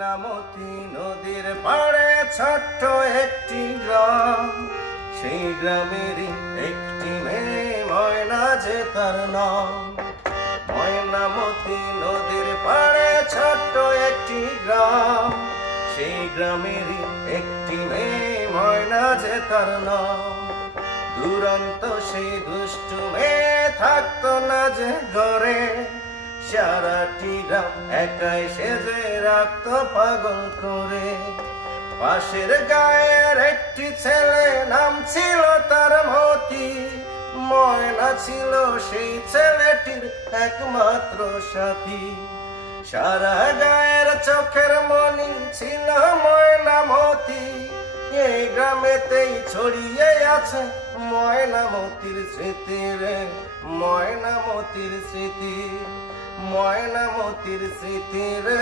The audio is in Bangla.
ময়নামতি নদীর পাড়ে ছোট্ট একটি গ্রাম, সেই গ্রামেরই একটি মেয়ে ময়না যে তার নাম। ময়নামতি নদীর পাড়ে ছোট্ট একটি গ্রাম, সেই গ্রামেরই একটি মেয়ে ময়না যে তার নাম। দুরন্ত সেই দুষ্টু মেয়ে থাকতো না যে ঘরে, সারাটি গ্রাম একাই সেজে রাখতো পাগল করে। পাশের গায়ের একটি ছেলে, নাম ছিল তার মতি, ময়না ছিল সেই ছেলেটির একমাত্র সাথী। সারা গায়ের চোখের মনি ছিল ময়নামতি, এই গ্রামেতেই ছড়িয়ে আছে ময়নামতির স্মৃতি রে, ময়নামতির স্মৃতি, ময়নামতির স্মৃতি রে।